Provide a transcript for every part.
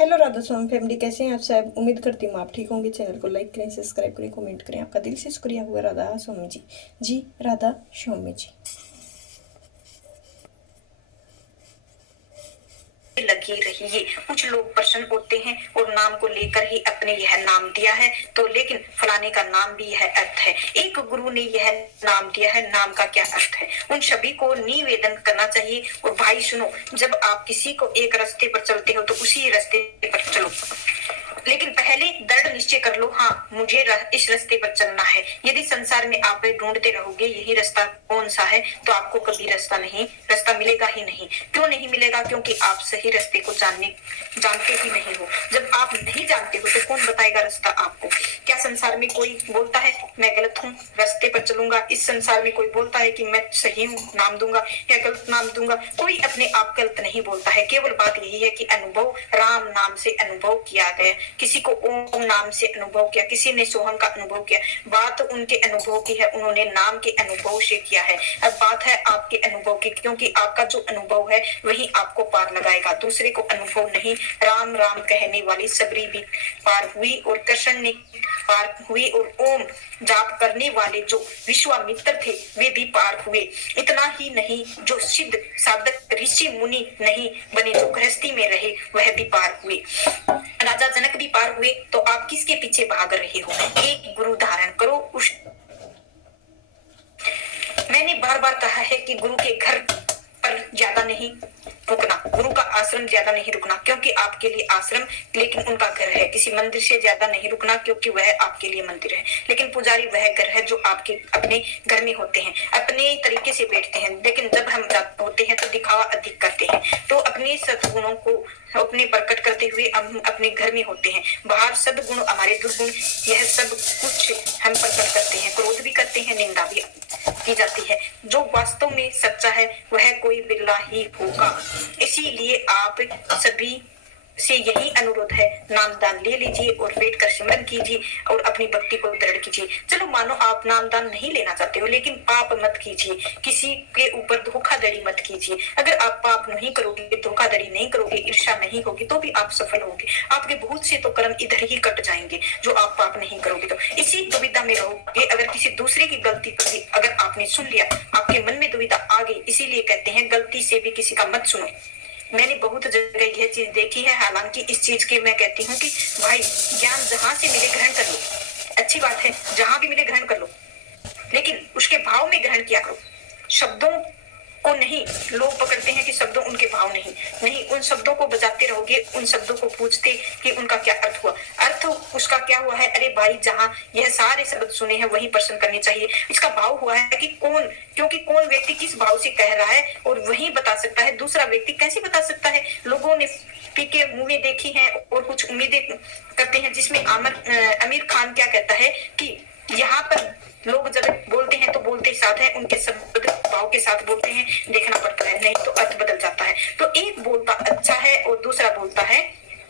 Hello Radha स्वामी family, कैसे हैं आप सब। उम्मीद करती हूँ आप ठीक होंगे। चैनल को लाइक करें, सब्सक्राइब करें, कमेंट करें। आपका दिल से शुक्रिया हुआ राधा स्वामी जी। जी राधा स्वामी जी। लगी रहिए। कुछ लोग प्रसन्न होते हैं और नाम को लेकर ही अपने यह नाम दिया है, तो लेकिन फलाने का नाम भी यह अर्थ है। एक गुरु ने यह नाम दिया है, नाम का क्या अर्थ है उन सभी को निवेदन करना चाहिए। और भाई सुनो, जब आप किसी को एक रास्ते पर चलते हो तो उसी रास्ते पर चलो, लेकिन पहले दृढ़ निश्चय कर लो, हाँ मुझे इस रास्ते पर चलना है। यदि संसार में आप ढूंढते रहोगे यही रास्ता कौन सा है, तो आपको कभी रास्ता मिलेगा ही नहीं। क्यों नहीं मिलेगा? क्योंकि आप सही रास्ते को जानते ही नहीं हो। जब आप नहीं जानते हो तो कौन बताएगा रास्ता आपको? क्या संसार में कोई बोलता है मैं गलत हूँ, रास्ते पर चलूंगा? इस संसार में कोई बोलता है कि मैं सही हूँ, नाम दूंगा या गलत नाम दूंगा? कोई अपने आप गलत नहीं बोलता है। केवल बात यही है कि अनुभव राम नाम से अनुभव किया गया, किसी को ओम नाम से अनुभव किया, किसी ने सोहम का अनुभव किया। बात उनके अनुभव की है, उन्होंने नाम के अनुभव से किया है। अब बात है आपके अनुभव की, क्योंकि आपका जो अनुभव है वही आपको पार लगाएगा, दूसरे को अनुभव नहीं। राम राम कहने वाली सबरी भी पार हुई और कृष्ण ने पार हुई, और ओम जाप करने वाले जो विश्वामित्र थे वे भी पार हुए। इतना ही नहीं, जो सिद्ध साधक ऋषि मुनि नहीं बने, जो गृहस्थी में रहे, वह भी पार हुए। राजा जनक भी पार हुए, तो आप किसके पीछे भाग रहे हो? एक गुरु धारण करो। मैंने बार बार कहा है कि गुरु के घर पर ज्यादा नहीं रुकना, गुरु का आश्रम ज्यादा नहीं रुकना, क्योंकि आपके लिए आश्रम लेकिन उनका घर है। किसी मंदिर से ज्यादा नहीं रुकना, क्योंकि वह आपके लिए मंदिर है, लेकिन पुजारी वह घर है जो आपके अपने घर में होते हैं, अपने तरीके से बैठते हैं। लेकिन जब हम होते हैं तो दिखावा अधिक करते हैं, तो अपने सद्गुणों को अपने प्रकट करते हुए हम अपने घर में होते हैं। बाहर सद्गुण हमारे दुर्गुण, यह सब कुछ हम प्रकट करते हैं, क्रोध भी करते हैं, निंदा भी की जाती है। जो वास्तव में सच्चा है वह कोई बिरला ही होगा। इसीलिए आप सभी से यही अनुरोध है, नामदान ले लीजिए और बैठकर सिमरन कीजिए और अपनी भक्ति को दृढ़ कीजिए। चलो मानो आप नामदान नहीं लेना चाहते हो, लेकिन पाप मत कीजिए, किसी के ऊपर धोखाधड़ी मत कीजिए। अगर आप पाप नहीं करोगे, धोखाधड़ी नहीं करोगे, ईर्ष्या नहीं होगी, तो भी आप सफल होंगे। आपके बहुत से तो कर्म इधर ही कट जाएंगे जो आप पाप नहीं करोगे। तो इसी दुविधा में रहोगे। अगर किसी दूसरे की गलती अगर आपने सुन लिया, आपके मन में दुविधा आ गई। इसीलिए कहते हैं गलती से भी किसी का मत सुनो। मैंने बहुत जगह यह चीज देखी है। हालांकि इस चीज के मैं कहती हूँ कि भाई ज्ञान जहां से मिले ग्रहण कर लो, अच्छी बात है, जहां भी मिले ग्रहण कर लो, लेकिन उसके भाव में ग्रहण किया करो, शब्दों को नहीं। लोग पकड़ते हैं कि शब्दों उनके भाव नहीं, उन शब्दों को बजाते रहोगे, उन शब्दों को पूछते कि उनका क्या अर्थ हुआ, अर्थ उसका क्या हुआ है। अरे भाई, जहां यह सारे शब्द सुने हैं वही प्रश्न करने चाहिए। इसका भाव हुआ है कि कौन, क्योंकि कौन व्यक्ति किस भाव से कह रहा है और वही बता सकता है, दूसरा व्यक्ति कैसे बता सकता है। लोगों ने पीके मूवी देखी है और कुछ उम्मीदें करते हैं, जिसमें आमिर खान क्या कहता है कि यहाँ पर लोग जब बोलते हैं तो बोलते साथ हैं, उनके शब्द भाव के साथ बोलते हैं, देखना पड़ता है, नहीं तो अर्थ बदल जाता है। तो एक बोलता अच्छा है और दूसरा बोलता है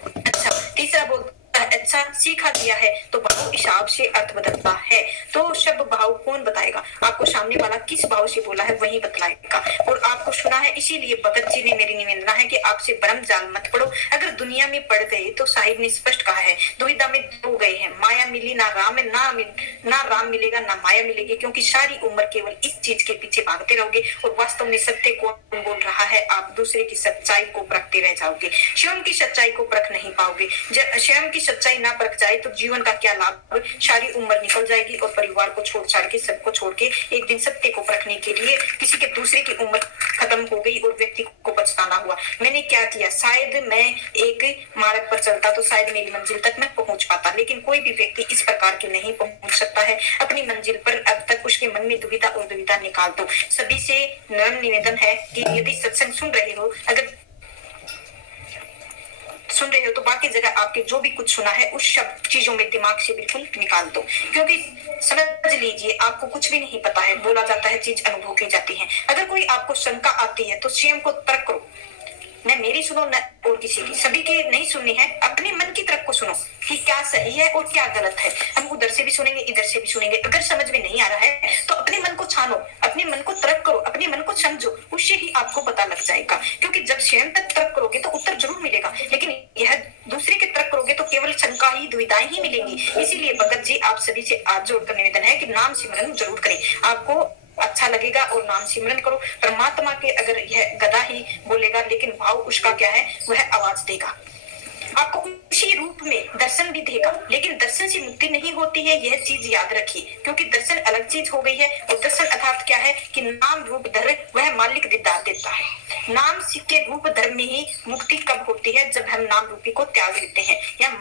अच्छा, तीसरा बोलता अच्छा सीखा दिया है, तो भाव हिसाब से अर्थ बदलता है। तो शब्द भाव कौन बताएगा आपको? सामने वाला किस भाव से बोला है वही बतलाएगा। और आपको सुना है, इसीलिए भगत जी ने मेरी निवेदना है कि आपसे भ्रम जाल मत पड़ो। अगर दुनिया में पड़ गए तो साहिब ने स्पष्ट कहा है, दुविधा में हो गए हैं, माया मिली ना राम में, ना राम मिलेगा ना माया मिलेगी, क्योंकि सारी उम्र केवल इस चीज के पीछे भागते रहोगे और वास्तव में सत्य कौन बोल रहा है, आप दूसरे की सच्चाई को परखते रह जाओगे, स्वयं की सच्चाई को परख नहीं पाओगे। जब स्वयं की सच्चाई ना परख जाए तो जीवन का क्या लाभ? सारी उम्र निकल जाएगी और परिवार को छोड़ छाड़ के, सबको छोड़ के एक दिन सत्य को परखने के लिए किसी के दूसरे की उम्र खत्म हो गई और व्यक्ति को पछताना हुआ, मैंने क्या किया। शायद मैं एक मार्ग पर चलता तो शायद मेरी मंजिल तक मैं पहुंच पाता, लेकिन कोई भी व्यक्ति इस प्रकार के नहीं पहुंच सकता है अपनी मंजिल पर। अब तक उसके मन में दुविधा और दुविधा निकाल दो। सभी से नम्र निवेदन है कि यदि सत्संग सुन रहे हो, अगर सुन रहे हो तो बाकी जगह आपके जो भी कुछ सुना है उस सब चीजों में दिमाग से बिल्कुल निकाल दो, क्योंकि समझ लीजिए आपको कुछ भी नहीं पता है, बोला जाता है चीज अनुभव की जाती है। अगर कोई आपको शंका आती है तो स्वयं को तर्क करो, न मेरी सुनो न और किसी की, सभी की नहीं सुननी है, अपने मन की तरफ को सुनो कि क्या सही है और क्या गलत है। हम उधर से भी सुनेंगे, इधर से भी सुनेंगे। अगर समझ में नहीं आ रहा है तो अपने मन को छानो, अपने मन को तर्क करो, अपने मन को समझो, उससे ही आपको पता लग जाएगा। क्योंकि जब स्वयं तक तर्क करोगे तो उत्तर जरूर मिलेगा, लेकिन यह दूसरे सुविधाएं ही मिलेंगी। इसीलिए भगत जी आप सभी से हाथ जोड़कर निवेदन है कि नाम सिमरन जरूर करें, आपको अच्छा लगेगा और नाम सिमरन करो। परमात्मा के अगर यह गधा ही बोलेगा लेकिन भाव उसका क्या है, वह आवाज देगा, आपको उसी रूप में दर्शन भी देगा। लेकिन दर्शन से मुक्ति नहीं होती है, यह चीज याद रखिए, क्योंकि दर्शन अलग चीज हो गई है। और दर्शन अर्थात क्या है कि नाम रूप धर वह मालिक दीदार देता है। नाम के रूप धर्म में ही मुक्ति कब होती है, जब हम नाम रूपी को त्याग लेते हैं। या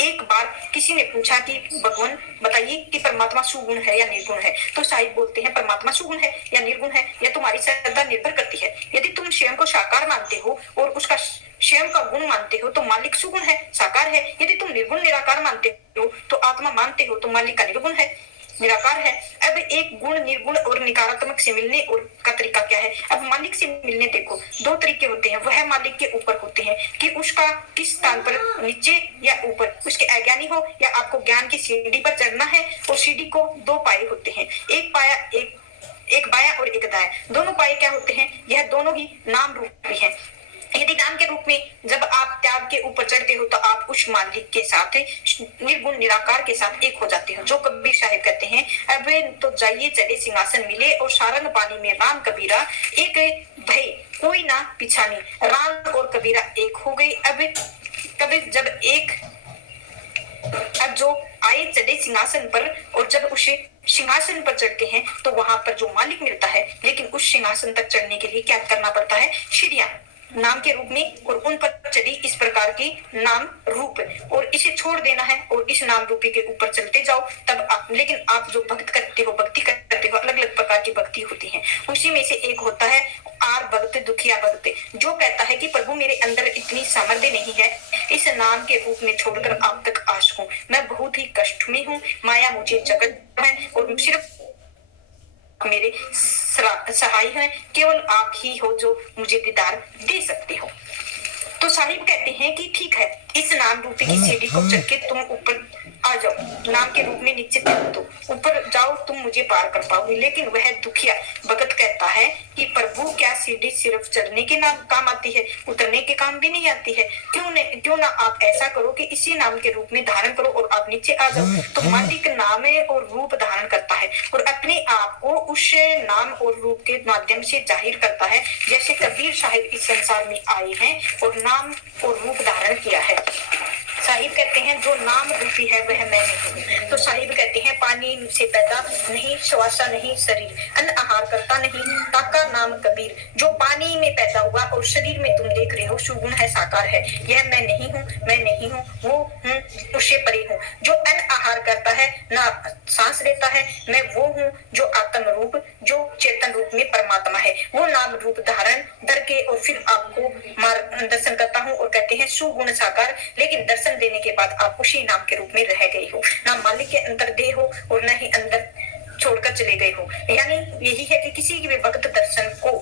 एक बार किसी ने पूछा कि भगवान बताइए कि परमात्मा सुगुण है या निर्गुण है, तो साहिब बोलते हैं परमात्मा सुगुण है या निर्गुण है, या तुम्हारी श्रद्धा निर्भर करती है। यदि तुम स्वयं को साकार मानते हो और उसका स्वयं का गुण मानते हो तो मालिक सुगुण है, साकार है। यदि तुम निर्गुण निराकार मानते हो तो आत्मा मानते हो तो मालिक का निर्गुण है, निराकार है। अब एक गुण निर्गुण और नकारात्मक से मिलने और का तरीका क्या है। अब मालिक से मिलने देखो दो तरीके होते हैं, वह मालिक के ऊपर होते हैं कि उसका किस स्थान पर, नीचे या ऊपर, उसके अज्ञानी हो या आपको ज्ञान की सीढ़ी पर चढ़ना है। और सीढ़ी को दो पाए होते हैं, एक पाया एक बाया और एक दाया। दोनों पाए क्या होते हैं, यह दोनों ही नाम रूपी है। यदि नाम के रूप में जब आप त्याग के ऊपर चढ़ते हो तो आप उस मालिक के साथ निर्गुण निराकार के साथ एक हो जाते हो। जो कबीर साहिब कहते हैं, अब तो जाइए चढ़े सिंहासन मिले और सारंग पानी में राम कबीरा एक भय कोई ना पिछानी। राम और कबीरा एक हो गए। अब कबीर जब एक, अब जो आए चढ़े सिंहासन पर और जब उसे सिंहासन पर चढ़ते हैं तो वहां पर जो मालिक मिलता है, लेकिन उस सिंहासन तक चढ़ने के लिए क्या करना पड़ता है, सीढ़ियां नाम के रूप में, और उन पर चढ़ी इस प्रकार की नाम रूप, और इसे छोड़ देना है और इस नाम रूपी के ऊपर चलते जाओ तब आप। लेकिन आप जो भक्त करते हो, भक्ति करते हो, अलग अलग प्रकार की भक्ति होती है, उसी में से एक होता है आर भक्त, दुखिया भक्त, जो कहता है कि प्रभु मेरे अंदर इतनी सामर्थ्य नहीं है इस नाम के रूप में छोड़कर आप तक आ सकूं, मैं बहुत ही कष्ट में हूँ, माया मुझे जगत है और सिर्फ मेरे सहाय हैं, केवल आप ही हो जो मुझे दीदार दे सकते हो। तो साहिब कहते हैं कि ठीक है, इस नाम रूपी की सीढ़ी को चढ़ के तुम ऊपर आ जाओ, नाम के रूप में नीचे दो, ऊपर जाओ तुम मुझे पार कर पाओगे। लेकिन वह दुखिया भगत कहता है कि प्रभु क्या सीढ़ी सिर्फ चढ़ने के नाम काम आती है, उतरने के काम भी नहीं आती है। क्यों ना आप ऐसा करो कि इसी नाम के रूप में धारण करो और आप नीचे आ जाओ। तो मालिक नाम और रूप धारण करता है और अपने आप को उस नाम और रूप के माध्यम से जाहिर करता है। जैसे कबीर साहिब इस संसार में आए हैं और नाम और रूप धारण किया है। साहिब कहते हैं जो नाम रूपी है वह मैं नहीं हूँ। तो साहिब कहते हैं पानी से पैदा नहीं, श्वासा नहीं शरीर, अन्न आहार करता नहीं, ताका नाम कबीर। जो पानी में पैदा हुआ और शरीर में तुम देख रहे हो सुगुण है, साकार है, यह मैं नहीं हूँ, मैं नहीं हूँ, वो हूँ, उससे परे हूँ। जो अन्न आहार करता है, ना सांस लेता है, मैं वो हूँ जो आत्म रूप, जो चेतन रूप में परमात्मा है, वो नाम रूप धारण करके और फिर आपको दर्शन करता हूँ। और कहते हैं सुगुण साकार। लेकिन दर्शन देने के बाद आप उसी नाम के रूप में रह गए हो, ना मालिक के अंदर देह हो और न ही अंदर छोड़कर चले गए हो। यानी यही है कि किसी भी वक्त दर्शन को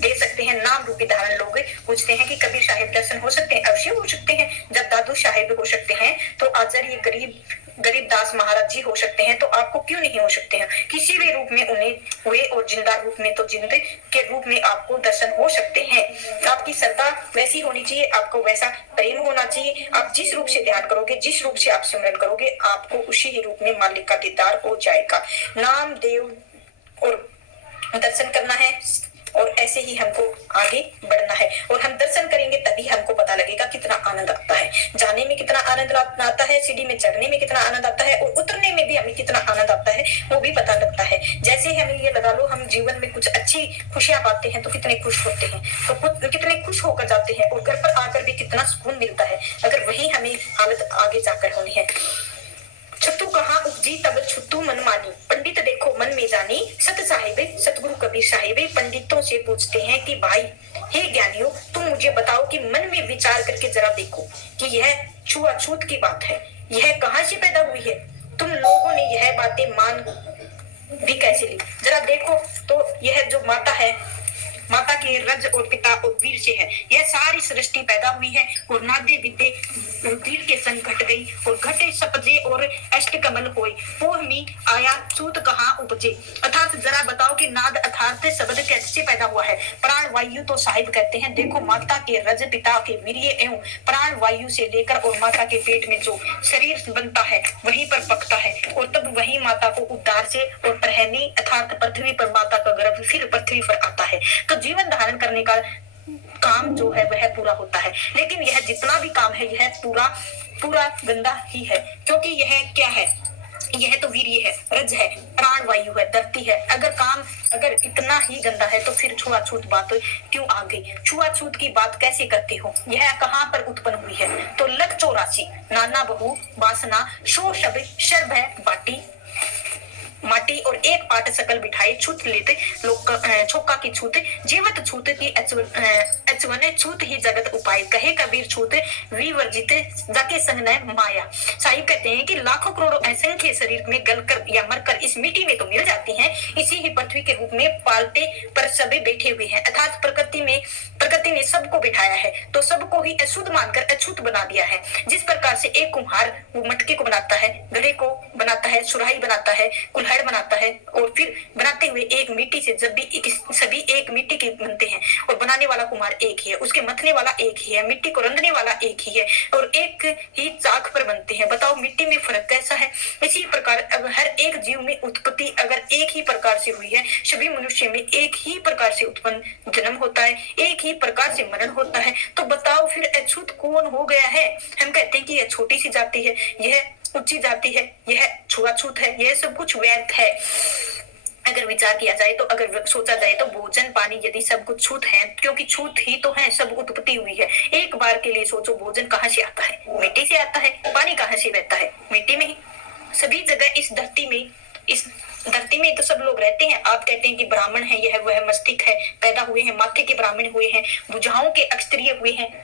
दे सकते हैं। नाम रूपी धारण लोग पूछते हैं कि कबीर साहिब दर्शन हो सकते हैं, अवश्य हो सकते हैं। जब दादू साहिब हो सकते हैं तो आचार्य गरीब दास महाराज जी हो सकते हैं, तो आपको क्यों नहीं हो सकते हैं। किसी भी रूप में उन्हें हुए और जिंदा रूप में तो जिंदे के रूप में आपको दर्शन हो सकते हैं। आपकी श्रद्धा वैसी होनी चाहिए, आपको वैसा प्रेम होना चाहिए। आप जिस रूप से ध्यान करोगे, जिस रूप से आप सिमरन करोगे, आपको उसी ही रूप में मालिक का दीदार हो जाएगा। नाम देव और दर्शन करना है और ऐसे ही हमको आगे बढ़ना है। और हम दर्शन करेंगे तभी हमको पता लगेगा कितना आनंद आता है। जाने में कितना आनंद आता है, सीढ़ी में चढ़ने में कितना आनंद आता है, और उतरने में भी हमें कितना आनंद आता है वो भी पता लगता है। जैसे हमें ये लगा लो, हम जीवन में कुछ अच्छी खुशियां पाते हैं तो कितने खुश होते हैं, तो कितने खुश होकर जाते हैं और घर पर आकर भी कितना सुकून मिलता है। अगर वही हमें हालत आगे जाकर होनी है। छुट्टू कहाँ उपजी तब छुट्टू मन मानी, पंडित देखो मन में जानी। सत साहिब सतगुरु कबीर साहिब पंडितों से पूछते हैं कि भाई हे ज्ञानियों, तुम मुझे बताओ कि मन में विचार करके जरा देखो कि यह छुआछूत की बात है, यह कहाँ से पैदा हुई है। तुम लोगों ने यह बातें मान भी कैसे ली। जरा देखो तो यह जो माता है माता के रज और पिता और वीर से है। यह सारी सृष्टि पैदा हुई है और नादे विद्य वीर के संग घट गई और घटे सपजे और अष्ट कमल होए पोह में आया सूत कहाँ उपजे। अर्थात जरा बताओ कि नाद अर्थात शब्द कैसे पैदा हुआ है। प्राण वायु तो साहिब कहते हैं, देखो माता के रज पिता के वीर्य एवं प्राण वायु से लेकर और माता के पेट में जो शरीर बनता है वहीं पर पकता है और तब वही माता को उद्धार से और प्रहनी अर्थात पृथ्वी पर माता का गर्भ फिर पृथ्वी पर आता है। तो जीवन धारण करने का काम जो है वह पूरा होता है। लेकिन यह जितना भी काम है यह पूरा गंदा ही है, क्योंकि यह क्या है, यह तो वीर्य है, रज है, प्राण वायु है, धरती है। अगर इतना ही गंदा है तो फिर छुआछूत बात क्यों आ गई? छुआछूत की बात कैसे करते हो? यह कहाँ पर उत्पन्न हुई है? तो लग 84 नाना बहु वासना शो शब शर्भ है बाटी माटी और एक पाट सकल बिठाए छूत लेते लोग छोका की छूत जीवत छूत की अचवने छूत ही जगत उपाय कहे कबीर छूत विवर्जित जाके संग न माया। साहिब कहते हैं कि लाखों करोड़ों असंख्य शरीर में गलकर या मरकर इस मिट्टी में तो मिल जाती हैं, इसी ही पृथ्वी के रूप में पालते पर सभी बैठे हुए हैं। अर्थात प्रकृति ने सबको बिठाया है तो सबको ही अशुद्ध मानकर अछूत बना दिया है। जिस प्रकार से एक कुम्हार वो मटके को बनाता है, घड़े को बनाता है, सुराही बनाता है, कुल्हाड़ बनाता है और फिर बनाते हुए एक मिट्टी से जब भी सभी एक मिट्टी के बनते हैं और बनाने वाला कुम्हार एक ही है, उसके मथने वाला एक ही है, मिट्टी को रंगने वाला एक ही है और एक ही चाक पर बनते हैं। बताओ मिट्टी में फर्क कैसा है? इसी प्रकार अब हर एक जीव में उत्पत्ति अगर एक ही प्रकार से हुई है, सभी मनुष्य में एक ही प्रकार से उत्पन्न जन्म होता है, एक ही प्रकार से मरण होता है, तो बताओ फिर अछूत कौन हो गया है? हम कहते हैं कि यह छोटी सी जाति है, यह ऊंची जाति है, यह छुआछूत है, यह सब कुछ व्यर्थ है। अगर विचार किया जाए तो अगर सोचा जाए तो भोजन पानी यदि सब कुछ छूत है, क्योंकि छूत ही तो है, सब उत्पत्ति हुई है। एक बार के लिए सोचो, भोजन कहाँ से आता है? मिट्टी से आता है। पानी कहाँ से बहता है? मिट्टी में ही। सभी जगह इस धरती में तो सब लोग रहते हैं। आप कहते हैं कि ब्राह्मण है, यह वह मस्तिष्क है, पैदा हुए हैं, माथे के ब्राह्मण हुए हैं, भुजाओं के अक्षत्रिय हुए हैं,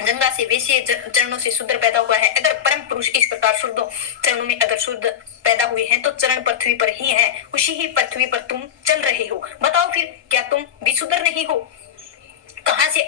गंगा से वैसे चरणों से शूद्र पैदा हुआ है। अगर परम पुरुष इस प्रकार शुद्ध चरणों में अगर शुद्ध पैदा हुए हैं तो चरण पृथ्वी पर ही है, उसी ही पृथ्वी पर तुम चल रहे हो। बताओ फिर क्या तुम भी शुद्र नहीं हो? कहां से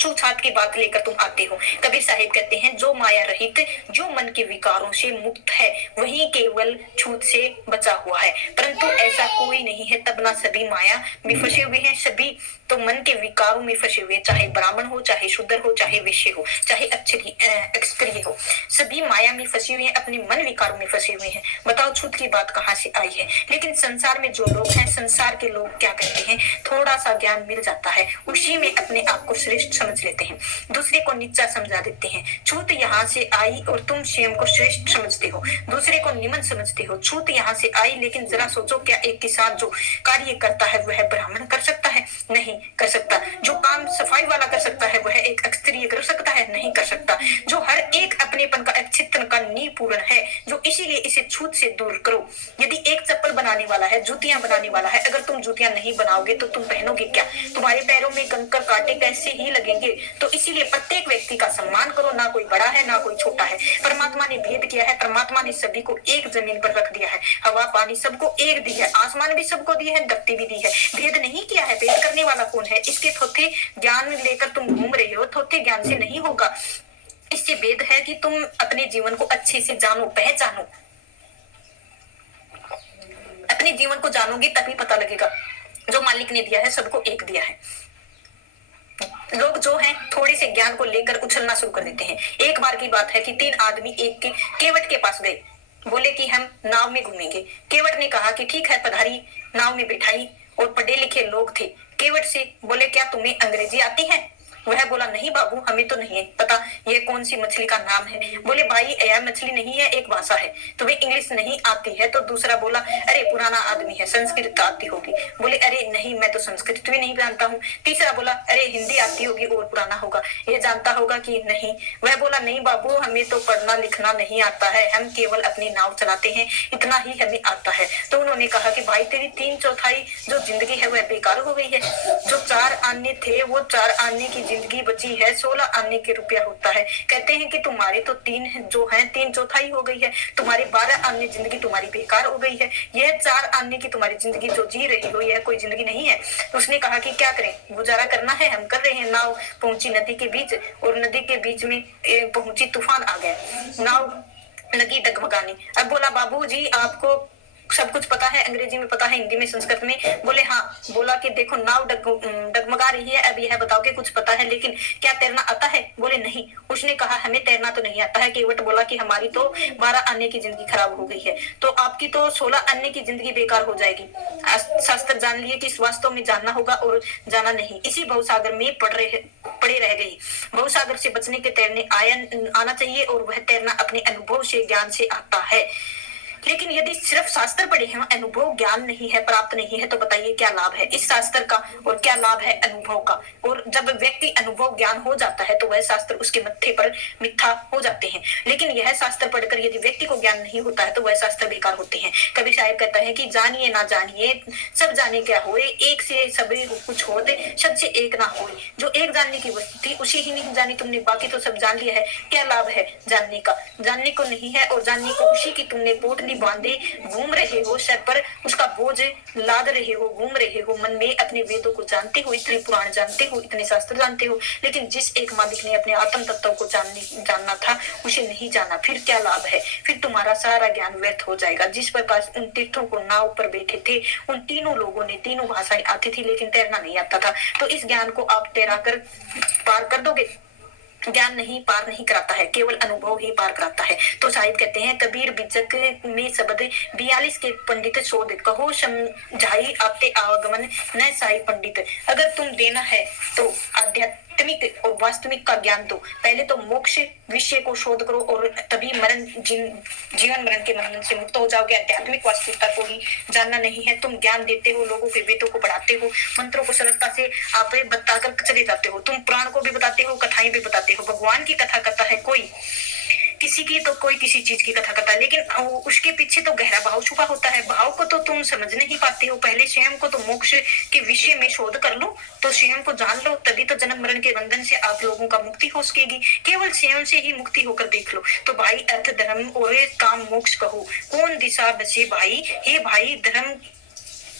छूछात की बात लेकर तुम आते हो? कबीर साहिब कहते हैं जो माया रहित, जो मन के विकारों से मुक्त है, वही केवल छूत से बचा हुआ है। परंतु ऐसा कोई नहीं है, तब ना सभी माया में फंसे हुए हैं, सभी तो मन के विकारों में फंसे हुए, चाहे ब्राह्मण हो, चाहे शूद्र हो, चाहे वैश्य हो, चाहे अक्षत्रिय हो, सभी माया में फंसे हुए हैं, अपने मन विकारों में फंसे हुए हैं। बताओ छूत की बात कहाँ से आई है? लेकिन संसार में जो लोग हैं, संसार के लोग क्या कहते हैं? थोड़ा सा ज्ञान मिल जाता है, उसी में अपने आप को श्रेष्ठ समझ लेते हैं, दूसरे को नीचा समझा देते हैं। छूत यहाँ से आई और तुम स्वयं को श्रेष्ठ समझते हो, दूसरे को निमन समझते हो। छूत यहाँ से आई, लेकिन जरा सोचो, क्या एक किसान जो कार्य करता है वह ब्राह्मण कर सकता है? नहीं कर सकता। जो काम सफाई वाला कर सकता है वह एक अक्षत्रिय कर सकता है? नहीं कर सकता। जो हर एक अपनेपन का चित्तन का निपूर्ण है, जो इसीलिए इसे छूत से दूर करो। यदि एक चप्पल बनाने वाला है, जूतियां बनाने वाला है, अगर तुम जूतियां नहीं बनाओगे तो तुम पहनोगे क्या? तुम्हारे पैरों में कंकर कांटे कैसे ही लगेंगे। तो इसीलिए प्रत्येक व्यक्ति का सम्मान करो, ना कोई बड़ा है ना कोई छोटा है। परमात्मा ने भेद किया है, परमात्मा ने सभी को एक जमीन पर रख दिया है, हवा पानी सबको एक दी है, आसमान भी सबको दी है, धरती भी दी है, भेद नहीं किया है। भेद करने वाला कौन है? इसके थोथे ज्ञान लेकर तुम घूम रहे हो, थोथे ज्ञान से नहीं होगा। इससे भेद है कि तुम अपने जीवन को अच्छे से जानो, पहचानो। अपने जीवन को जानोगे तभी पता लगेगा। जो मालिक ने दिया है सबको एक दिया है। लोग जो हैं थोड़े से ज्ञान को लेकर उछलना शुरू कर देते हैं। एक बार की बात है कि 3 आदमी एक के केवट के पास गए, बोले कि हम नाव में घूमेंगे। केवट ने कहा कि ठीक है, पधारी। नाव में बिठाई और पढ़े लिखे लोग थे। केवट से बोले क्या तुम्हें अंग्रेजी आती है? वह बोला नहीं बाबू, हमें तो नहीं पता ये कौन सी मछली का नाम है। बोले भाई यह मछली नहीं है, एक भाषा है, तुम्हें इंग्लिश नहीं आती है? तो दूसरा बोला अरे पुराना आदमी है, संस्कृत आती होगी। बोले अरे नहीं, मैं तो संस्कृत भी नहीं जानता हूँ। तीसरा बोला अरे हिंदी आती होगी और पुराना होगा, ये जानता होगा कि नहीं? वह बोला नहीं बाबू, हमें तो पढ़ना लिखना नहीं आता है, हम केवल अपनी नाव चलाते हैं, इतना ही हमें आता है। तो उन्होंने कहा कि भाई तेरी 3/4 जो जिंदगी है वह बेकार हो गई है। जो 4 आने थे वो 4 आने की जिंदगी बची है 16 आने के रुपया होता है। कहते हैं कि तुम्हारे तो जो है 3/4 हो गई है, तुम्हारी 12 आने जिंदगी तुम्हारी बेकार हो गई है, यह 4 आने की तुम्हारी जिंदगी जो जी रही हो यह कोई जिंदगी नहीं है। तो उसने कहा कि क्या करें, गुजारा करना है, हम कर रहे हैं। नाव पहुंची नदी के बीच और नदी के बीच में पहुंची, तूफान आ गया, नाव लगी डगमगाने। अब बोला बाबूजी आपको सब कुछ पता है, अंग्रेजी में पता है, हिंदी में, संस्कृत में। बोले हाँ। बोला कि देखो नाव डगमगा रही है, अब यह बताओ कि कुछ पता है लेकिन क्या तैरना आता है? बोले नहीं। उसने कहा हमें तैरना तो नहीं आता है। केवट बोला कि हमारी तो 12 आने की जिंदगी खराब हो गई है, तो आपकी तो 16 आने की जिंदगी बेकार हो जाएगी। शास्त्र जान लिए कि वास्तव में जानना होगा और जाना नहीं। इसी भवसागर में पड़े रह गई। भवसागर से बचने के तैरने आना चाहिए और वह तैरना अपने अनुभव से, ज्ञान से आता है। लेकिन यदि सिर्फ शास्त्र पढ़े हैं, अनुभव ज्ञान नहीं है, प्राप्त नहीं है, तो बताइए क्या लाभ है इस शास्त्र का और क्या लाभ है अनुभव का? और जब व्यक्ति अनुभव ज्ञान हो जाता है तो वह शास्त्र उसके मत्थे पर मिथ्या हो जाते हैं। लेकिन यह शास्त्र पढ़कर यदि व्यक्ति को ज्ञान नहीं होता है तो वह शास्त्र बेकार होते हैं। कभी शायर कहता है कि जानिए ना जानिए सब जाने क्या होए, एक से सब कुछ होते सब से एक ना होए। जो एक जानने की वस्तु थी उसी ही नहीं जानी तुमने, बाकी तो सब जान लिया है। क्या लाभ है जानने का? जानने को नहीं है और जानने को उसी की तुमने पोटली बांधे घूम रहे हो, सर पर उसका बोझ लाद रहे हो, घूम रहे हो। मन में अपने वेदों को जानते हो, इतने पुराण जानते हो, इतने शास्त्र जानते हो, लेकिन जिस एक मालिक ने अपने आत्म तत्व को जानना था उसे नहीं जाना। फिर क्या लाभ है? फिर तुम्हारा सारा ज्ञान व्यर्थ हो जाएगा। जिस प्रकार उन तीर्थों को नाव पर बैठे थे उन तीनों लोगों ने तीनों भाषाएं आती थी लेकिन तैरना नहीं आता था, तो इस ज्ञान को आप तैरा कर पार कर दोगे। ज्ञान नहीं पार नहीं कराता है, केवल अनुभव ही पार कराता है। तो साहिब कहते हैं कबीर बिजक में शब्द 42 के पंडित शोध कहो समझाई आपते आवागमन न साई पंडित। अगर तुम देना है तो आध्यात्मिक और वास्तविक का ज्ञान दो। पहले तो मोक्ष विषय को शोध करो और तभी जीवन मरण के बंधन से मुक्त हो जाओगे। आध्यात्मिक वास्तविकता को ही जानना नहीं है। तुम ज्ञान देते हो, लोगों के वेदों को पढ़ाते हो, मंत्रों को सरलता से आप बताकर चले जाते हो। तुम पुराण को भी बताते हो, कथाएं भी बताते हो। भगवान की कथा करता है कोई किसी की, तो कोई किसी चीज की कथा करता है, लेकिन उसके पीछे तो गहरा भाव छुपा होता है। भाव को तो तुम समझ नहीं पाते हो। पहले स्वयं को तो मोक्ष के विषय में शोध कर लो, तो स्वयं को जान लो, तभी तो जन्म मरण के बंधन से आप लोगों का मुक्ति हो सकेगी। केवल स्वयं से ही मुक्ति होकर देख लो। तो भाई अर्थ धर्म और काम मोक्ष कहो, कौन दिशा बचे भाई? हे भाई धर्म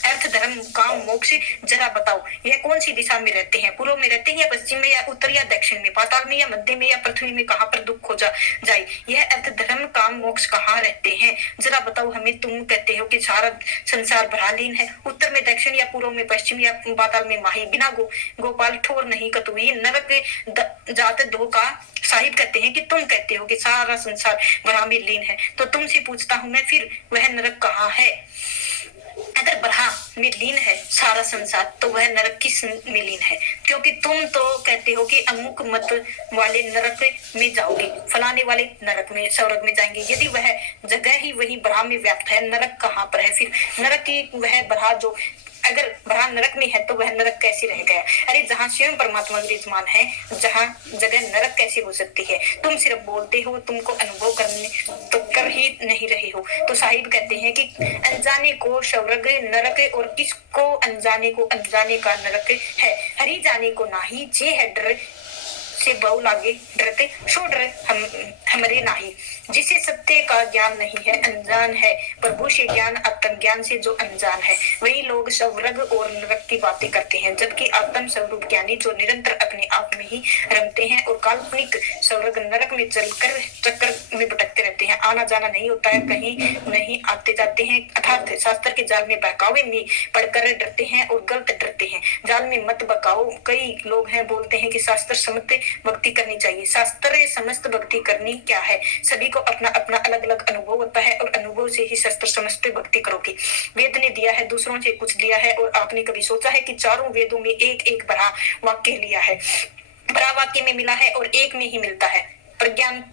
अर्थ धर्म काम मोक्ष जरा बताओ, यह कौन सी दिशा में रहते हैं? पूर्व में रहते हैं या पश्चिम में या उत्तर या दक्षिण में, पाताल में या मध्य में या पृथ्वी में? कहाँ पर दुख हो जाए? यह अर्थ धर्म काम मोक्ष कहाँ रहते हैं जरा बताओ हमें। तुम कहते हो कि सारा संसार भरालीन है, उत्तर में दक्षिण या पूर्व में पश्चिम या पाताल में माही। बिना गोपाल ठोर नहीं कतुई नरक जात दो का। साहिब कहते हैं कि तुम कहते हो कि सारा संसार भरा में लीन है, तो तुमसे पूछता हूँ मैं, फिर वह नरक कहाँ है? अगर बरहा में लीन है सारा संसार, तो वह नरक किस में लीन है? क्योंकि तुम तो कहते हो कि अमुक मत वाले नरक में जाओगे, फलाने वाले नरक में, स्वर्ग में जाएंगे। यदि वह जगह ही वही बरहा में व्याप्त है, नरक कहाँ पर है फिर? नरक की वह बरहा जो अगर बरहा नरक में है तो वह नरक कैसे रह गया? अरे जहाँ स्वयं परमात्मा विराजमान है, जहाँ जगह नरक कैसे हो सकती है? तुम सिर्फ बोलते हो, तुमको अनुभव करने तो कर ही नहीं रहे हो। तो साहिब कहते हैं कि अनजाने को स्वर्ग नरक और किसको अनजाने को अनजाने का नरक है। हरि जाने को नाही, जे है डर से बहु लागे डरते सो डर हमरे नाही। जिसे सत्य का ज्ञान नहीं है, अनजान है प्रभु से ज्ञान, आत्म ज्ञान से जो अनजान है, वही लोग स्वर्ग और नरक की बातें करते हैं। जबकि आत्म स्वरूप ज्ञानी जो निरंतर अपने आप में ही रमते हैं और काल्पनिक स्वर्ग नरक में चलकर चक्कर में भटकते रहते हैं, आना जाना नहीं होता है, कहीं नहीं आते जाते हैं, अर्थात शास्त्र के जाल में बहकावे में पढ़कर डरते हैं और गलत डरते हैं। जाल में मत बकाओ। कई लोग हैं बोलते हैं कि शास्त्र समझते भक्ति करनी चाहिए। शास्त्र समस्त भक्ति करनी क्या है? सभी को अपना अपना अलग अलग अनुभव होता है और अनुभव से ही शास्त्र समझते भक्ति करोगे। वेद ने दिया है, दूसरों से कुछ लिया है, और आपने कभी सोचा है कि चारों वेदों में एक एक बड़ा वाक्य लिया है, बड़ा वाक्य में मिला है और एक में ही मिलता है प्रज्ञान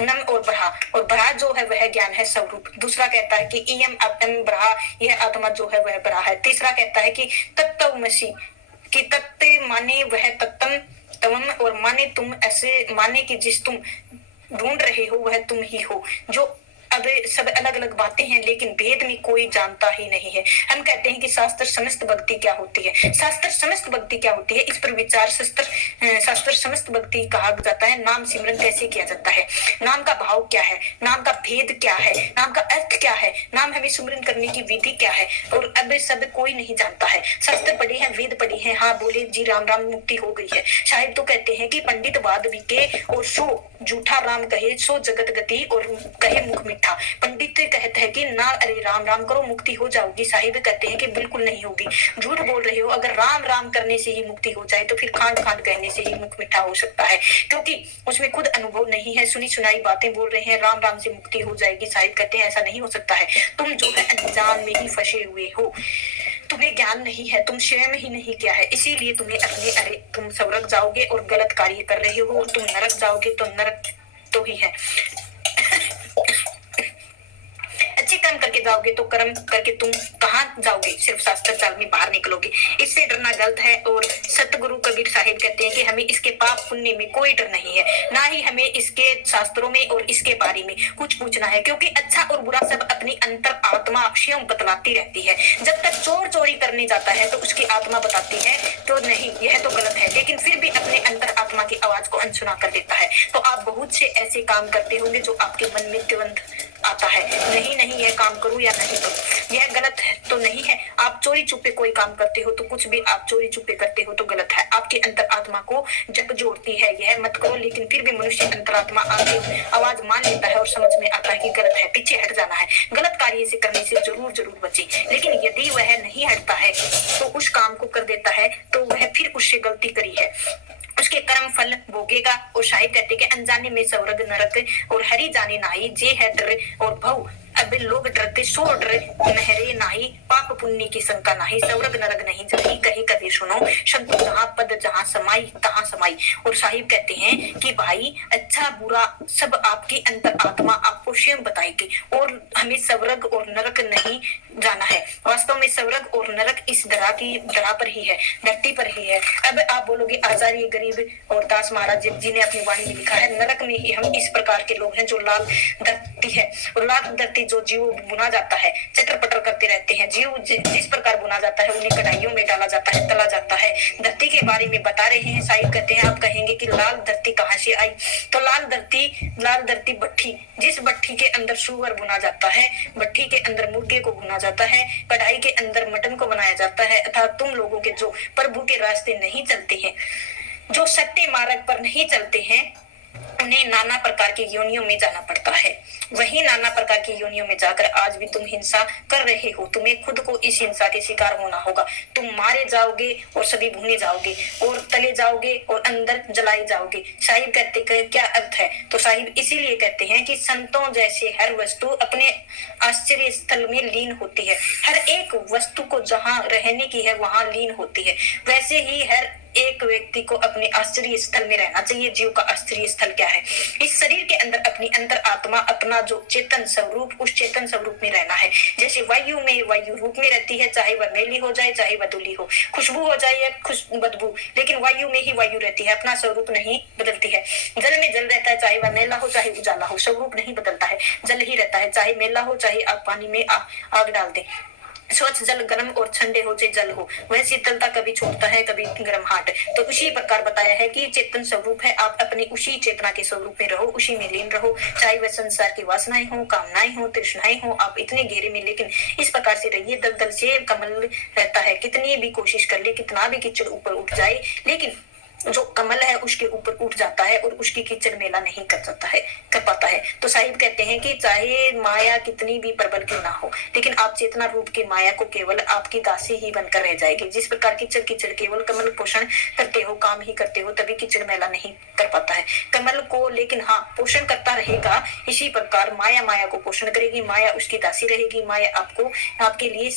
नम और बरहा, और बरहा जो है वह ज्ञान है स्वरूप। दूसरा कहता है कि इयम आत्म बरहा, यह आत्मा जो है वह बरहा है। तीसरा कहता है कि तत्वमसि, कि तत्व माने वह तत्तम तवम, और माने तुम, ऐसे माने कि जिस तुम ढूंढ रहे हो वह तुम ही हो। जो अब सब अलग अलग बातें हैं, लेकिन वेद में कोई जानता ही नहीं है। हम कहते हैं कि शास्त्र समस्त भक्ति क्या होती है, शास्त्र समस्त भक्ति क्या होती है, इस पर विचार शास्त्र समस्त भक्ति कहा जाता है। नाम सिमरन कैसे किया जाता है, नाम का भाव क्या है, नाम का भेद क्या है, नाम का अर्थ क्या है, नाम हमें सुमरन करने की विधि क्या है, और अब सब कोई नहीं जानता है। शास्त्र पढ़े हैं, वेद पढ़े हैं, हाँ बोले जी राम राम मुक्ति हो गई है। साहिब तो कहते हैं कि पंडित वाद बिके और सो झूठा राम कहे सो जगत गति और कहे मुख मिठा। पंडित कहते हैं कि ना अरे राम राम करो मुक्ति हो जाओगी, साहिब कहते हैं कि बिल्कुल नहीं होगी, झूठ बोल रहे हो। अगर राम राम करने से ही मुक्ति हो जाए तो फिर खांड खांड कहने से ही मुख मिठा हो सकता है, क्योंकि उसमें खुद अनुभव नहीं है, सुनी सुनाई बातें बोल रहे हैं, राम राम से मुक्ति हो जाएगी। साहिब कहते हैं ऐसा नहीं हो सकता है, तुम जो है अनजान में ही फंसे हुए हो, तुम्हें ज्ञान नहीं है, तुम स्वयं ही नहीं किया है, इसीलिए तुम्हें अपने अरे तुम स्वर्ग जाओगे और गलत कार्य कर रहे हो, तुम नरक जाओगे तो नरक तो ही है। अच्छे कर्म करके जाओगे तो कर्म करके तुम कहाँ जाओगे, सिर्फ शास्त्र जाल में बाहर निकलोगे। इससे डरना गलत है। और सतगुरु कबीर साहिब कहते हैं कि हमें इसके पाप पुण्य में कोई डर नहीं है, ना ही हमें इसके शास्त्रों में और इसके बारे में कुछ पूछना है, क्योंकि अच्छा और बुरा सब अपनी अंतर आत्मा स्वयं बतलाती रहती है। जब तक चोर चोरी करने जाता है तो उसकी आत्मा बताती है तो नहीं यह तो गलत है, लेकिन फिर भी अपने अंतर आत्मा की आवाज को अनसुना कर देता है। तो आप बहुत से ऐसे काम करते होंगे जो आपके मन में तुरंत आता है, नहीं नहीं यह काम करूं या नहीं करूं, यह गलत है तो नहीं है। आप चोरी छुपे कोई काम करते हो तो कुछ भी आप चोरी छुपे करते हो तो गलत है, आपके अंतर आत्मा को जब जोड़ती है यह मत करो। लेकिन फिर भी मनुष्य अंतरात्मा आपकी आवाज मान लेता है और समझ में आता है कि गलत है, पीछे हट जाना है, गलत कार्य से करने से जरूर जरूर बचे। लेकिन यदि वह नहीं हटता है तो उस काम को कर देता है तो वह फिर उससे गलती करी है, उसके कर्म फल भोगेगा। और साहिब कहते कि अनजाने में स्वर्ग नरक और हरि जाने नाही, जे है डर और भव अब लोग डरते सो डर नहरे नाही, पाप पुण्य की शंका नाही, स्वर्ग नरक नहीं जाई, कहे कभी सुनो संतो जहाँ पद जहाँ समाई तहाँ समाई। और साहिब कहते हैं कि भाई अच्छा बुरा सब आपकी अंतर आत्मा आपको स्वयं बताएगी, और हमें स्वर्ग और नरक नहीं जाना है। वास्तव में स्वर्ग और नरक इस धरा पर ही है, धरती पर ही है। अब आप बोलोगे आचार्य गरीब और दास महाराज जी ने अपनी वाणी में लिखा है, नरक में ही हम इस प्रकार के लोग हैं जो लाल धरती है, और लाल धरती जो जीव बुना जाता है, चटर पटर करते रहते हैं, जीव जिस प्रकार बुना जाता है उन्हें कढ़ाइयों में डाला जाता है, तला जाता है। धरती के बारे में बता रहे हैं साहिब कहते हैं, आप कहेंगे कि लाल धरती कहाँ से आई, तो लाल धरती भट्ठी, जिस भट्ठी के अंदर सुअर बुना जाता है, भट्ठी के अंदर मुर्गे को भुना जाता है, कढ़ाई के अंदर मटन को बनाया जाता है। अर्थात तुम लोगों के जो प्रभु के रास्ते नहीं चलते हैं, जो सत्य मार्ग पर नहीं चलते हैं, उन्हें नाना प्रकार की योनियों में जाना पड़ता है। वही नाना प्रकार की योनियों में जाकर आज भी तुम हिंसा कर रहे हो, तुम्हें खुद को इस हिंसा के शिकार होना होगा। तुम मारे जाओगे और सभी भूने जाओगे और तले जाओगे और अंदर जलाए जाओगे। साहिब कहते क्या अर्थ है, तो साहिब इसीलिए कहते हैं कि संतों जैसे हर वस्तु अपने आश्चर्य स्थल में लीन होती है, हर एक वस्तु को जहाँ रहने की है वहां लीन होती है, वैसे ही हर एक व्यक्ति को अपने आश्चर्य स्थल में रहना चाहिए। जीव का आश्चर्य स्थल क्या है, इस शरीर के अंदर अपनी अंतर आत्मा अपना जो चेतन स्वरूप, उस चेतन स्वरूप में रहना है। जैसे वायु में वायु रूप में रहती है, चाहे वह मैली हो जाए चाहे वह धुली हो, खुशबू हो जाए या बदबू, लेकिन वायु में ही वायु रहती है, अपना स्वरूप नहीं बदलती है। जल में जल रहता है, चाहे वह मैला हो चाहे उजाला हो, स्वरूप नहीं बदलता है, जल ही रहता है, चाहे मैला हो चाहे आप पानी में आग डाल दे। स्वच्छ जल गर्म और ठंडे हो चाहे जल हो, वह शीतलता कभी छोड़ता है कभी गर्माहट। तो उसी प्रकार बताया है कि चेतन स्वरूप है, आप अपनी उसी चेतना के स्वरूप में रहो, उसी में लीन रहो, चाहे वह संसार की वासनाएं हो, कामनाएं हो, तृष्णाएं हो, आप इतने घेरे में लेकिन इस प्रकार से रहिए, दलदल से कमल रहता है, कितनी भी कोशिश कर ले, कितना भी कीचड़ ऊपर उठ जाए, लेकिन जो कमल है उसके ऊपर उठ जाता है और उसकी कीचड़ मेला नहीं कर पाता है। तो साहिब कहते हैं कि चाहे माया कितनी भी प्रबल क्यों ना हो, लेकिन आप चेतना रूप की माया को केवल आपकी दासी ही बनकर रह जाएगी। जिस प्रकार कीचड़ केवल कमल पोषण करते हो, काम ही करते हो, तभी कीचड़ मेला नहीं कर पाता है कमल को, लेकिन हाँ पोषण करता रहेगा। इसी प्रकार माया को पोषण करेगी, माया उसकी दासी रहेगी, माया आपको आपके लिए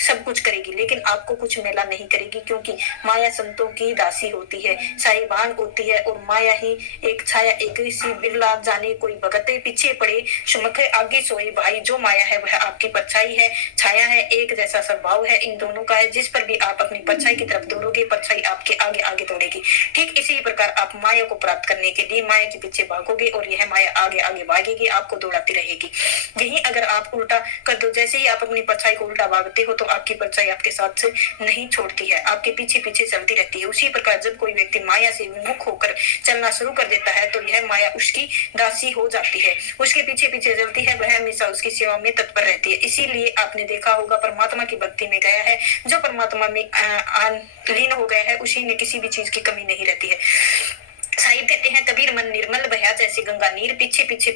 सब कुछ करेगी, लेकिन आपको कुछ मिला नहीं करेगी, क्योंकि माया संतों की दासी होती है, साहिबान होती है, और माया ही एक छाया एक सी बिरला जाने कोई भगत पीछे पड़े चमके आगे सोए भाई। जो माया है वह आपकी परछाई है, छाया है, एक जैसा स्वभाव है इन दोनों का है। जिस पर भी आप अपनी परछाई की तरफ दौड़ोगे, परछाई आपके आगे आगे दौड़ेगी। ठीक इसी प्रकार आप माया को प्राप्त करने के लिए माया के पीछे भागोगे, और यह माया आगे आगे भागेगी, आपको दौड़ाती रहेगी। यही अगर आप उल्टा कर दो, जैसे ही आप अपनी परछाई को उल्टा भागते हो, तो आपकी परछाई आपके साथ से नहीं छोड़ती है, आपके पीछे पीछे चलती रहती है। उसी प्रकार जब कोई व्यक्ति माया से विमुख होकर चलना शुरू कर देता है, तो यह माया उसकी दासी हो जाती है, उसके पीछे पीछे चलती है, वह हमेशा उसकी सेवा में तत्पर रहती है। इसीलिए आपने देखा होगा, परमात्मा की भक्ति में गया है, जो परमात्मा में लीन हो गया है, उसी ने किसी भी चीज की कमी नहीं रहती है। साहिब कहते हैं, कबीर मन निर्मल बहया जैसे गंगा नीर, पीछे पीछे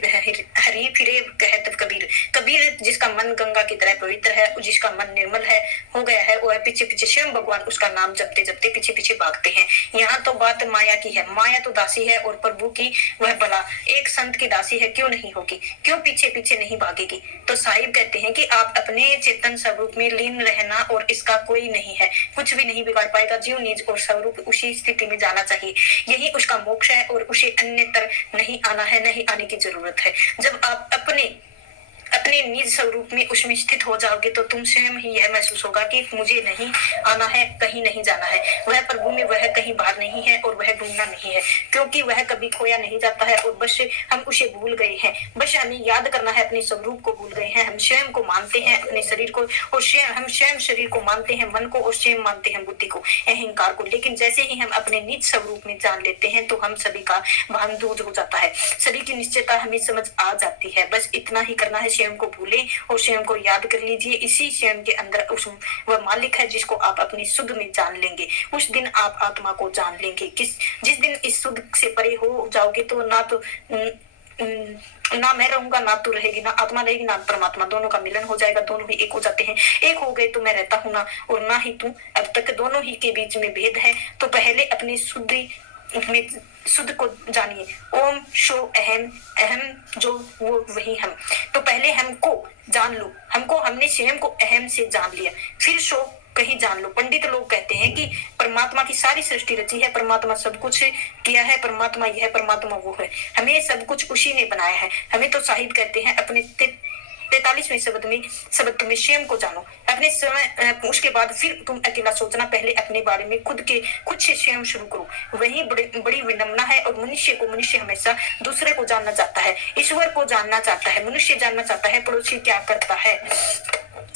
हरी फिरे कहत कबीर। कबीर जिसका मन गंगा की तरह पवित्र है, जिसका मन निर्मल है हो गया है, वह पीछे पीछे स्वयं भगवान उसका नाम जपते जपते पीछे पीछे भागते हैं। यहाँ तो बात माया की है, माया तो दासी है, और प्रभु की वह भला एक संत की दासी है, क्यों नहीं होगी, क्यों पीछे पीछे नहीं भागेगी। तो साहिब कहते हैं कि आप अपने चेतन स्वरूप में लीन रहना, और इसका कोई नहीं है, कुछ भी नहीं बिगाड़ पाएगा। जीव निज और स्वरूप उसी स्थिति में जाना चाहिए, यही उसका मोक्ष है, और उसे अन्यतर नहीं आना है, नहीं आने की जरूरत है। जब आप अपने निज स्वरूप में उसमें स्थित हो जाओगे, तो तुम स्वयं ही यह महसूस होगा कि मुझे नहीं आना है, कहीं नहीं जाना है। वह प्रभु में वह कहीं बाहर नहीं है, और वह ढूंढना नहीं है, क्योंकि वह कभी खोया नहीं जाता है, और बस हम उसे भूल गए हैं। बस हमें याद करना है, अपने स्वरूप को भूल गए हैं। हम स्वयं को मानते हैं, अपने शरीर को, और हम स्वयं शरीर को मानते हैं, मन को, और स्वयं मानते हैं बुद्धि को, अहंकार को। लेकिन जैसे ही हम अपने निज स्वरूप में जान लेते हैं, तो हम सभी का भान दूर हो जाता है, सभी की निश्चयता हमें समझ आ जाती है। बस इतना ही करना है, स्वयं को भूलें और स्वयं को याद कर लीजिए। इसी स्वयं के अंदर उस वह मालिक है, जिसको आप अपनी शुद्ध में जान लेंगे। उस दिन आप आत्मा को जान लेंगे। जिस दिन इस शुद्ध से परे हो जाओगे, तो ना मैं रहूंगा, ना तू रहेगी, ना आत्मा रहेगी, ना परमात्मा, दोनों का मिलन हो जाएगा। दोनों ही एक हो जाते हैं। एक हो गए तो मैं रहता हूँ ना, और ना ही तू। अब तक दोनों ही के बीच में भेद है। तो पहले अपनी शुद्ध को जानिए। ओम शो अहम, अहम जो वो वही हम। तो पहले हमको जान लो, हमने स्वयं को अहम से जान लिया, फिर शो कहीं जान लो। पंडित लोग कहते हैं कि परमात्मा की सारी सृष्टि रची है, परमात्मा सब कुछ किया है, परमात्मा यह, परमात्मा वो है, हमें सब कुछ उसी ने बनाया है। हमें तो साहिब कहते हैं, अपने 43वें शब्द तुम्हें स्वयं को जानो। अपने समय उसके बाद फिर तुम अकेला सोचना। पहले अपने बारे में खुद से स्वयं शुरू करो। वही बड़ी विनम्रता है। और मनुष्य हमेशा दूसरे को जानना चाहता है, ईश्वर को जानना चाहता है, मनुष्य जानना चाहता है पड़ोसी क्या करता है,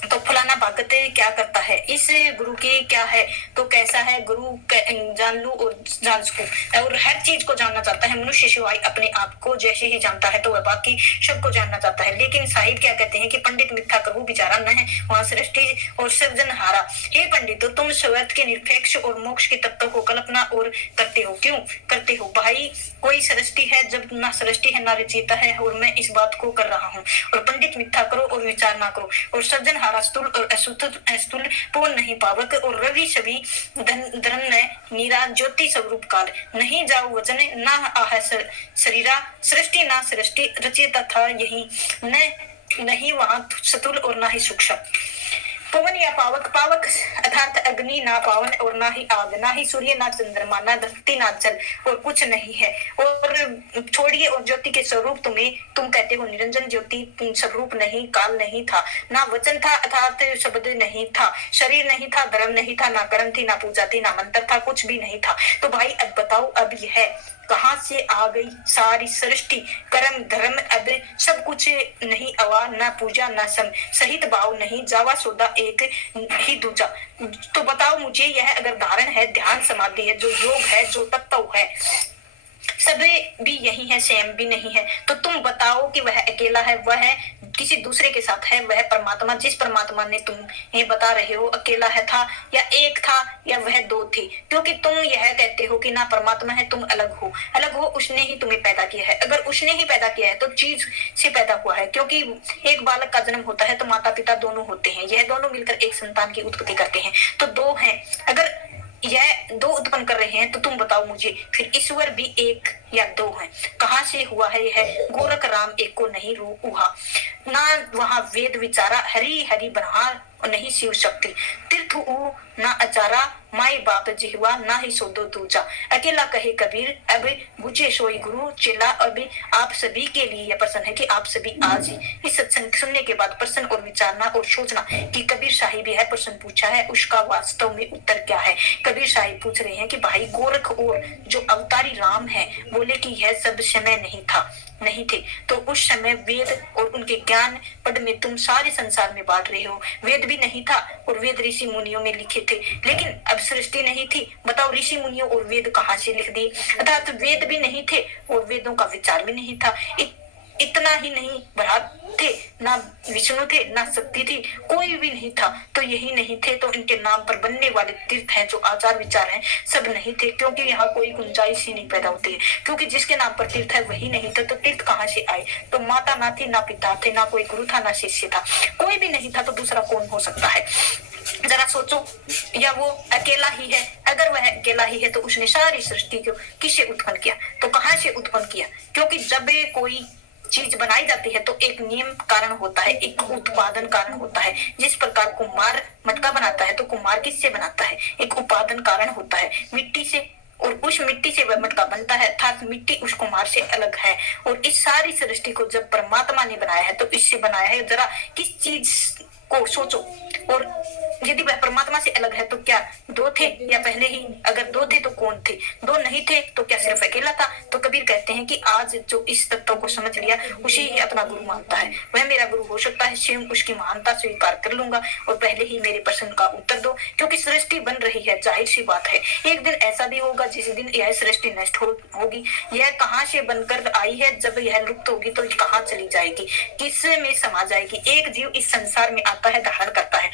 तो फलाना भगत क्या करता है, इस गुरु की क्या है, तो कैसा है गुरु, जान लू और जान सकूं। और हर चीज को जानना चाहता है मनुष्य, सिवाय अपने आप को जैसे ही जानता है, तो वह बाकी सबको जानना चाहता है। लेकिन साहिब क्या कहते हैं कि पंडित मिथ्या करहु विचारा न है, वहां सृष्टि और सृजनहारा। हे पंडित, तो तुम स्वार्थ के निरपेक्ष और मोक्ष के तत्व को कल्पना और करते हो, क्यों करते हो भाई? कोई सृष्टि है जब ना सृष्टि है ना रचयिता है, और मैं इस बात को कर रहा हूँ। और पंडित मिथ्या करो और विचार ना करो, और सृजनहारा स्थूल और अस्थूल पूर्ण नहीं पावक, और रवि सभी धर्म नीरा ज्योति स्वरूप काल नहीं जाओ वचन ना आह शरीरा, सृष्टि ना सृष्टि रचयिता था यही, नहीं वहां स्थूल और ना ही सूक्ष्म। पवन या पावक अर्थात अग्नि ना पावन, और ना ही आग, ना ही सूर्य, ना चंद्रमा, ना धरती, ना जल, और कुछ नहीं है। और छोड़िए, और ज्योति के स्वरूप तुम कहते हो निरंजन ज्योति स्वरूप नहीं, काल नहीं था, ना वचन था अर्थात शब्द नहीं था, शरीर नहीं था, धर्म नहीं था, ना कर्म थी, ना पूजा थी, ना मंत्र था, कुछ भी नहीं था। तो भाई अब बताओ, अब यह कहाँ से आ गई सारी सृष्टि? कर्म धर्म अब सब कुछ नहीं, अवा ना पूजा ना सम, सहित भाव नहीं, जावा सौदा एक ही दूजा। तो बताओ मुझे, यह अगर धारण है, ध्यान समाधि है, जो योग है, जो तत्व है, सब भी यही है, सेम भी नहीं है। तो तुम बताओ कि वह अकेला है, वह किसी दूसरे के साथ है, वह परमात्मा, जिस परमात्मा ने तुम ये बता रहे हो अकेला है, था या एक था, या वह दो थे? क्योंकि तुम यह कहते हो कि ना परमात्मा है, तुम अलग हो, उसने ही तुम्हें पैदा किया है। अगर उसने ही पैदा किया है तो चीज से पैदा हुआ है, क्योंकि एक बालक का जन्म होता है तो माता पिता दोनों होते हैं, यह दोनों मिलकर एक संतान की उत्पत्ति करते हैं। तो दो हैं, अगर यह दो उत्पन्न कर रहे हैं, तो तुम बताओ मुझे, फिर ईश्वर भी एक या दो हैं। कहाँ से हुआ है यह? गोरख राम एक को नहीं रू उहा। ना वहाँ वेद विचारा, हरि हरि ब्रह्मा नहीं शिव शक्ति। तीर्थ ऊ ना अचारा, माई बाप जिहवा ना ही सोदो दूजा। अकेला कहे कबीर अब बुझे सोई गुरु चेला। अब आप सभी के लिए यह प्रश्न है कि आप सभी आज ही इस सत्संग सुनने के बाद प्रश्न और विचारना और सोचना कि कबीर साहिब यह प्रश्न पूछा है उसका वास्तव में उत्तर क्या है। कबीर साहिब पूछ रहे हैं कि भाई गोरख और जो अवतारी राम है बोले कि यह सब समय नहीं थे तो उस समय वेद और उनके ज्ञान पद में तुम सारे संसार में बांट रहे हो। वेद भी नहीं था और वेद ऋषि मुनियों में लिखे थे, लेकिन अब सृष्टि नहीं थी। बताओ ऋषि मुनियों और वेद कहाँ से लिख दिए? अर्थात वेद भी नहीं थे और वेदों का विचार भी नहीं था। इतना ही नहीं, ब्रह्मा थे ना, विष्णु थे ना, शक्ति थी, कोई भी नहीं था। तो यही नहीं थे तो इनके नाम पर बनने वाले तीर्थ हैं, जो आचार विचार हैं, सब नहीं थे, क्योंकि यहाँ कोई गुंजाइश ही नहीं पैदा होती है। क्योंकि जिसके नाम पर तीर्थ है वही नहीं था, तो तीर्थ कहाँ से आए? तो माता ना थी, ना पिता थे, ना कोई गुरु था, ना शिष्य था, कोई भी नहीं था, तो दूसरा कौन हो सकता है? जरा सोचो। या वो अकेला ही है? अगर वह अकेला ही है तो उसने सारी सृष्टि को किससे उत्पन्न किया? तो कहाँ से उत्पन्न किया? क्योंकि जब कोई चीज बनाई जाती है तो एक नियम कारण होता है, एक उत्पादन कारण होता है। जिस प्रकार कुम्हार मटका बनाता है तो कुम्हार किससे बनाता है? एक उत्पादन कारण होता है, मिट्टी से, और उस मिट्टी से वह मटका बनता है, अर्थात मिट्टी उस कुम्हार से अलग है। और इस सारी सृष्टि को जब परमात्मा ने बनाया है तो इससे बनाया है। जरा किस चीज को सोचो। और यदि वह परमात्मा से अलग है तो क्या दो थे या पहले ही? अगर दो थे तो कौन थे? दो नहीं थे तो क्या सिर्फ अकेला था? तो कबीर कहते हैं कि आज जो इस तत्व को समझ लिया उसे ही अपना गुरु मानता है। वह मेरा गुरु हो सकता है, स्वयं उसकी महानता स्वीकार कर लूंगा और पहले ही मेरे प्रश्न का उत्तर दो, क्योंकि सृष्टि बन रही है, जाहिर सी बात है। एक दिन ऐसा भी होगा जिस दिन यह सृष्टि नष्ट होगी। यह कहाँ से बनकर आई है? जब यह लुप्त होगी तो कहाँ चली जाएगी, किस में समा जाएगी? एक जीव इस संसार में आता है, धारण करता है,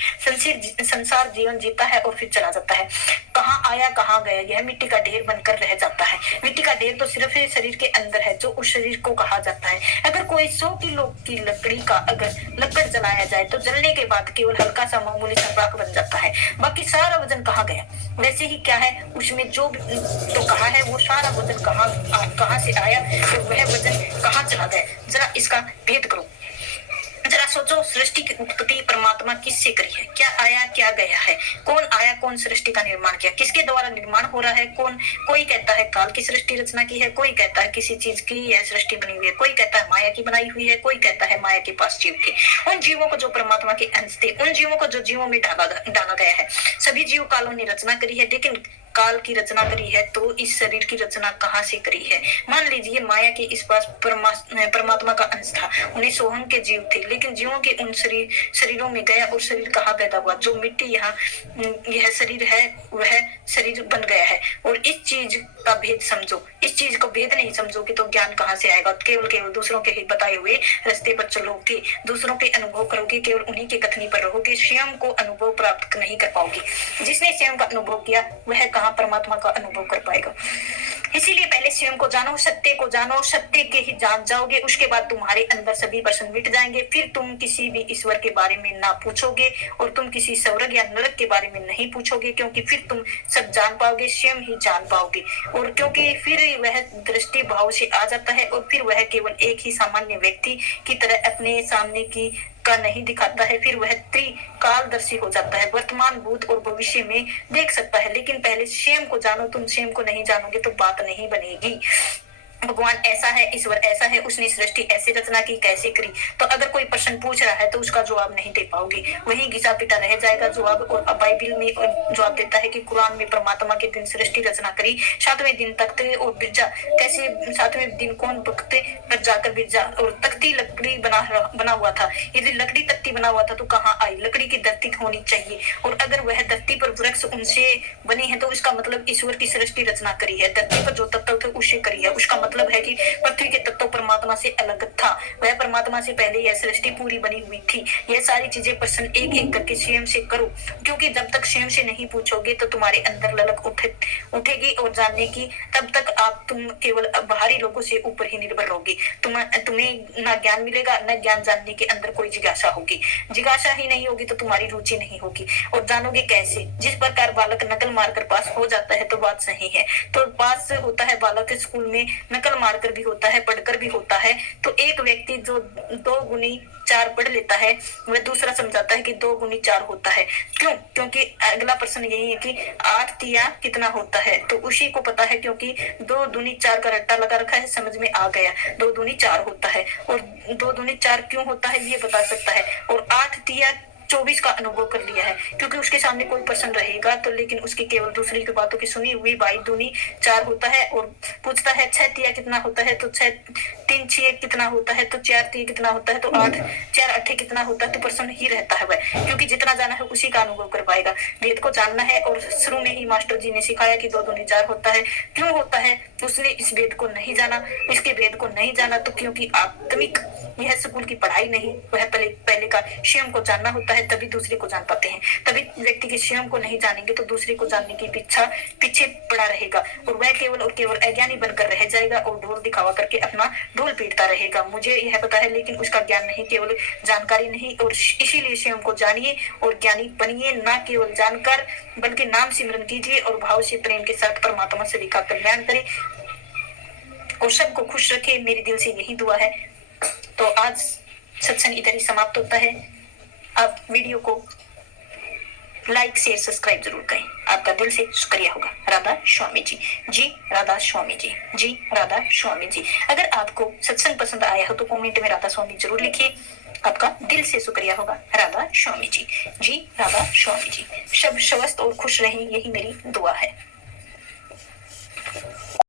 संसार जीवन जीता है और फिर चला जाता है। कहाँ आया कहाँ गया? यह मिट्टी का ढेर बनकर रह जाता है। मिट्टी का ढेर तो सिर्फ शरीर के अंदर है, जो उस शरीर को कहा जाता है। अगर कोई 100 किलो की लकड़ी का अगर लकड़ जलाया जाए तो जलने के बाद केवल हल्का सा मामूली सा राख बन जाता है, बाकी सारा वजन कहाँ गया? वैसे ही क्या है, उसमें जो तो कहा है वो सारा वजन कहाँ से आया और वह वजन कहाँ चला गया? जरा इसका भेद करो। जरा सोचो, सृष्टि की उत्पत्ति परमात्मा किससे करी है? क्या आया क्या गया है? कौन आया, कौन सृष्टि का निर्माण किया, किसके द्वारा निर्माण हो रहा है? कोई कहता है काल की सृष्टि रचना की है, कोई कहता है किसी चीज की यह सृष्टि बनी हुई है, कोई कहता है माया की बनाई हुई है, कोई कहता है माया के पास जीव थे। उन जीवों को जो परमात्मा के अंश थे, उन जीवों को जो जीवों में डाला गया है। सभी जीव कालों ने रचना करी है, लेकिन काल की रचना करी है तो इस शरीर की रचना कहाँ से करी है? मान लीजिए माया के इस पास परमात्मा का अंश था, उन्हें सोहम के जीव थे, लेकिन जीवों के उन शरीरों में गया और शरीर कहाँ पैदा हुआ? जो मिट्टी यहाँ यह शरीर है वह शरीर बन गया है। और इस चीज का भेद समझो। इस चीज को भेद नहीं समझोगे तो ज्ञान कहाँ से आएगा? केवल दूसरों के ही बताए हुए रास्ते पर चलोगे, दूसरों के अनुभव करोगे, केवल उन्हीं के कथनी पर रहोगे, स्वयं को अनुभव प्राप्त नहीं कर पाओगे। जिसने स्वयं का अनुभव किया वह कहाँ परमात्मा का अनुभव कर पाएगा? इसीलिए पहले स्वयं को जानो, सत्य को जानो, सत्य के ही जान जाओगे, उसके बाद तुम्हारे अंदर सभी प्रश्न मिट जाएंगे। फिर तुम किसी भी ईश्वर के बारे में ना पूछोगे और तुम किसी स्वर्ग या नरक के बारे में नहीं पूछोगे, क्योंकि फिर तुम सब जान पाओगे, स्वयं ही जान पाओगे। और क्योंकि फिर वह दृष्टि भाव से आ जाता है और फिर वह केवल एक ही सामान्य व्यक्ति की तरह अपने सामने की का नहीं दिखाता है, फिर वह त्रिकालदर्शी हो जाता है, वर्तमान भूत और भविष्य में देख सकता है। लेकिन पहले स्वयं को जानो। तुम स्वयं को नहीं जानोगे तो बात नहीं बनेगी। भगवान ऐसा है, ईश्वर ऐसा है, उसने सृष्टि ऐसे रचना की, कैसे करी? तो अगर कोई प्रश्न पूछ रहा है तो उसका जवाब नहीं दे पाओगे, वही घिसा पिटा रह जाएगा जवाब। और बाइबिल में जवाब देता है कि कुरान में परमात्मा के दिन सृष्टि रचना करी, 7वें दिन तख्ते और बिरजा। कैसे 7वें दिन कौन तख्ते पर जाकर बिरजा? और तख्ती लकड़ी बना हुआ था। यदि लकड़ी तख्ती बना हुआ था तो कहाँ आई? लकड़ी की धरती होनी चाहिए। और अगर वह धरती पर वृक्ष उनसे बने हैं तो इसका मतलब ईश्वर की सृष्टि रचना करी है। धरती पर जो तत्व थे उससे करी है, उसका मतलब है कि पृथ्वी के तत्व परमात्मा से अलग था। वह परमात्मा से पहले यह सृष्टि पूरी बनी हुई थी। यह सारी चीजें प्रश्न एक एक करके स्वयं से करो, क्योंकि जब तक स्वयं से नहीं पूछोगे तो तुम्हारे अंदर ललक उठेगी और जानने की, तब तक तुम केवल बाहरी लोगों से ऊपर ही निर्भर रहोगे। तुम्हें ना ज्ञान मिलेगा, न ज्ञान जानने के अंदर कोई जिज्ञासा होगी। जिज्ञासा ही नहीं होगी तो तुम्हारी रुचि नहीं होगी। और जानोगे कैसे? जिस प्रकार बालक नकल मारकर पास हो जाता है तो बात सही है। तो पास होता है बालक स्कूल में, नकल मारकर भी होता है, पढ़कर भी होता है। तो एक व्यक्ति जो 2 गुनी 4 पढ़ लेता है, वह दूसरा समझाता है कि 2 गुनी 4 होता है। क्यों? क्योंकि अगला प्रश्न यही है कि 8 तिया कितना होता है, तो उसी को पता है, क्योंकि 2 दूनी 4 का रट्टा लगा रखा है, समझ में आ गया, 2 दूनी 4 होता है। और 2 दूनी 4 क्यों होता है ये बता सकता है। और 8 तिया 24 का अनुभव कर लिया है, क्योंकि उसके सामने कोई प्रश्न रहेगा तो, लेकिन उसकी केवल दूसरी की बातों की सुनी हुई 22 दूनी 4 होता है। और पूछता है 6 तिया कितना होता है, तो 6 3 6 कितना होता है, तो 4 तिया कितना होता है, तो 8 4 8 कितना होता है, तो प्रश्न ही रहता है वह, क्योंकि जितना जाना है उसी का अनुभव कर पाएगा। वेद को जानना है, और शुरू में ही मास्टर जी ने सिखाया कि 2 दूनी 4 होता है। क्यों होता है? उसने इस वेद को नहीं जाना, इसके वेद को नहीं जाना, तो क्योंकि आत्मिक यह स्कूल की पढ़ाई नहीं, वह पहले का स्वयं को जानना होता है, तभी दूसरे को जान पाते हैं। तभी व्यक्ति के स्वयं को नहीं जानेंगे तो दूसरे को जानने की इच्छा पीछे पड़ा रहेगा, और वह केवल और केवल अज्ञानी बनकर रह जाएगा, और ढोल दिखावा करके अपना ढोल पीटता रहेगा। मुझे यह पता है, लेकिन उसका ज्ञान नहीं, केवल जानकारी नहीं। और इसीलिए स्वयं को जानिए और ज्ञानी बनिए, ना केवल जानकर बल्कि नाम सिमरन कीजिए, और भाव से प्रेम के साथ परमात्मा से लिखा कल्याण करे, और सबको खुश रखे। मेरे दिल से यही दुआ है। तो आज सत्संग इधर ही समाप्त होता है। आप वीडियो को लाइक शेयर सब्सक्राइब जरूर करें, आपका दिल से शुक्रिया होगा। राधा स्वामी जी। जी राधा स्वामी जी। जी राधा स्वामी जी। अगर आपको सत्संग पसंद आया हो तो कमेंट में राधा स्वामी जरूर लिखिए, आपका दिल से शुक्रिया होगा। राधा स्वामी जी। जी राधा स्वामी जी। सब स्वस्थ और खुश रहें, यही मेरी दुआ है।